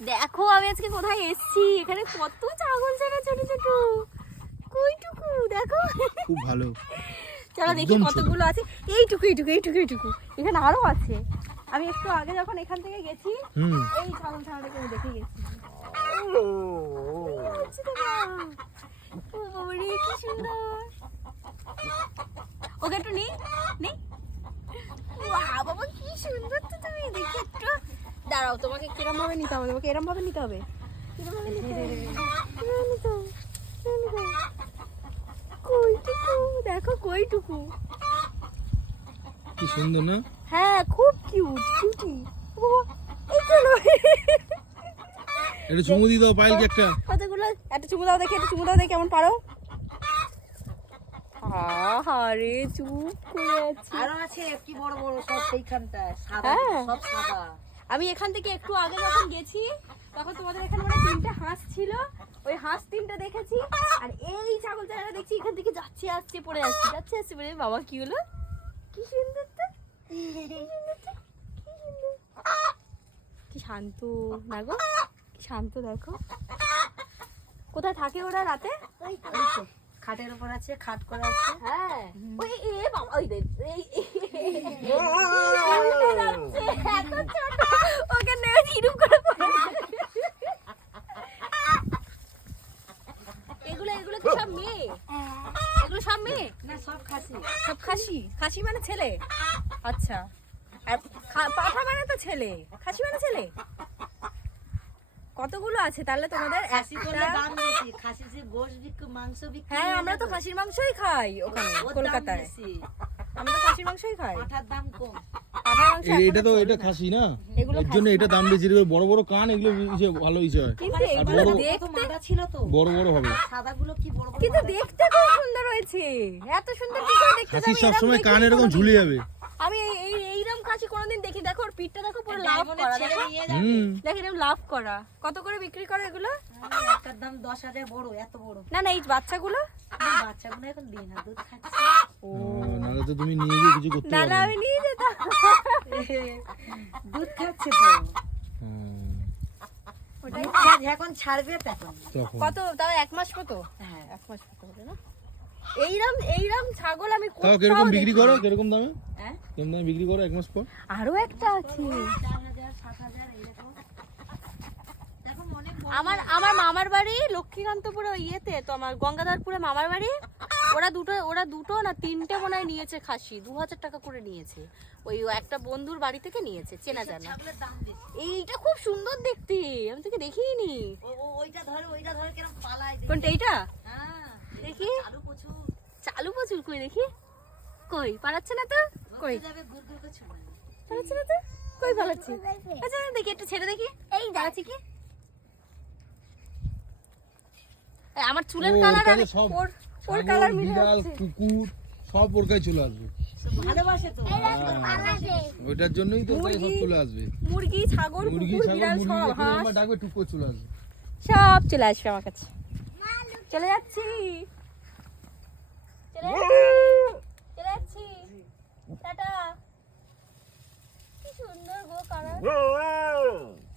দেখো আমি আজকে কোথায় এসেছি? এখানে কত ছাগল ছাড়া ছোট ছোট। কইটুকু দেখো। খুব ভালো। চলো দেখি। কতগুলো আছে। এইটুকু এইটুকু এইটুকু এইটুকু। এখানে আরও আছে। আমি একটু আগে যখন এখান থেকে গেছি এই ছাগল ছানাটাকে আমি দেখে গেছি। কি সুন্দর। ওকে একটু নি নি। বাবা কি সুন্দর দাঁড়াও তোমাকে কিরম ভাবে নিতে হবে? তোমাকে এরম ভাবে নিতে হবে? দেখো কইটুকু। কি সুন্দর না? হ্যাঁ খুব কিউট কিউটি এটা চুমু দিয়ে দাও পাইলকে একটা। কতগুলো? একটা চুমু দাও দেখি একটা চুমু দাও দেখি কেমন পারো? আরে চুপ করে আছি। আরও আছে কি বড় বড় সব সেইখানটায় সাদা হ্যাঁ। সব সাদা। আমি এখান থেকে একটু আগে যখন গেছি তখন তোমাদের এখানে মানে তিনটে হাঁস ছিল ওই হাঁস তিনটে দেখেছি আর এই ছাগল চারা দেখছি এখান থেকে যাচ্ছে আসছে পড়ে যাচ্ছে যাচ্ছে আসছে পড়ে বাবা কি হলো কি সুন্দর তো কি শান্ত না গো শান্ত দেখো কোথায় থাকে ওরা রাতে খাটের উপর আছে খাট করা আছে হ্যাঁ ওই এ বাবা ওই দে এই এত ছোট ওকে নেড়ে হিরুম করে পড়ে এগুলো এগুলো কি সব মেয়ে এগুলো সব মেয়ে? না সব খাসি। সব খাসি? খাসি মানে ছেলে। আচ্ছা। আর পাঠা মানে তো ছেলে। খাসি মানে ছেলে? কতগুলো আছে? তাহলে তোমাদের খাসি করলে একটা দাম বেশি। খাসি যে গোশ বিক্রি মাংস বিক্রি হ্যাঁ আমরা তো খাসির মাংসই খাই ওখানে কলকাতায়। আমরা তো খাসির মাংসই খাই। পাঠার দাম কম। পাঠার মাংস এ- এখন এটা তো এটা খাসি না? এর জন্য এটা দাম বেশি এগুলো বড় বড় কান এগুলো ইসে ভালো ইসে হয়। কিন্তু বড়- মাদা ছিল তো। বড় বড় হবে। সাদাগুলো কি বড় বড় কিন্তু দেখতে খুব সুন্দর হয়েছে। এত সুন্দর কি করে দেখতে খাসি যাবে? সবসময় কান এরকম ঝুলে যাবে। আমি এই এই এইরকম খাসি কোনোদিন দেখি দেখো ওর পিঠটা দেখো পুরো লাভ করা দেখো। দেখো এরকম লাভ করা। কত করে বিক্রি করে এগুলো? আরে, একটার দাম দশ হাজার বড় এত বড়। না না এই বাচ্চাগুলো? বাচ্চাগুলো এখন দিন দুধ খাচ্ছে। নাহলে তো তুমি নিয়ে গিয়ে কিছু করতে না পারবে। না না। আমি নিয়ে যেতাম। দুধ খাচ্ছে তো। দুধ এখন ছাড়বে তখন। কত? তাও এক মাস কত? হ্যাঁ। এক মাস কত হবে না? এইরম এইরম ছাগল আমি তাও কীরকম বিক্রি করো? কীরকম দামে? হ্যাঁ? কীরকম দামে বিক্রি করো এক মাস পর? আরও একটা আছে। আমার আমার মামার বাড়ি লক্ষ্মীকান্তপুরে ওই ইয়েতে তো আমার গঙ্গাধরপুরে মামার বাড়ি। ওরা দুটো ওরা দুটো না তিনটে মনে হয় নিয়েছে খাসি দু হাজার টাকা করে নিয়েছে। ওই একটা বন্ধুর বাড়ি থেকে নিয়েছে চেনা জানা। এইটা খুব সুন্দর দেখতে আমি তোকে দেখিনি। ওইটা ধরে ওইটা ধরে কেরম পালায় কোনটা এইটা? হ্যাঁ দেখি। চালু প্রচুর। কই দেখি? কই পালাচ্ছে না তো? কই? পালাচ্ছে না তো? কই পালাচ্ছে? আচ্ছা দেখি একটু ছেড়ে দেখি। এই দাঁড়াচ্ছি কি? আমার চুলের কালার সব ওর ওর কালার মিলে বিড়াল। কুকুর সব ওর কাছে চলে আসবে। ভালোবাসে তো। ওইটার জন্যই তো সব চলে আসবে। মুরগি ছাগল মুরগি বিড়াল সব হাঁস। ডাকবে টুক চলে আসবে। সব চলে আসবে আমার কাছে। যাচ্ছি। চলে যাচ্ছি। চলে যাচ্ছি। টাটা। কি সুন্দর গো কালার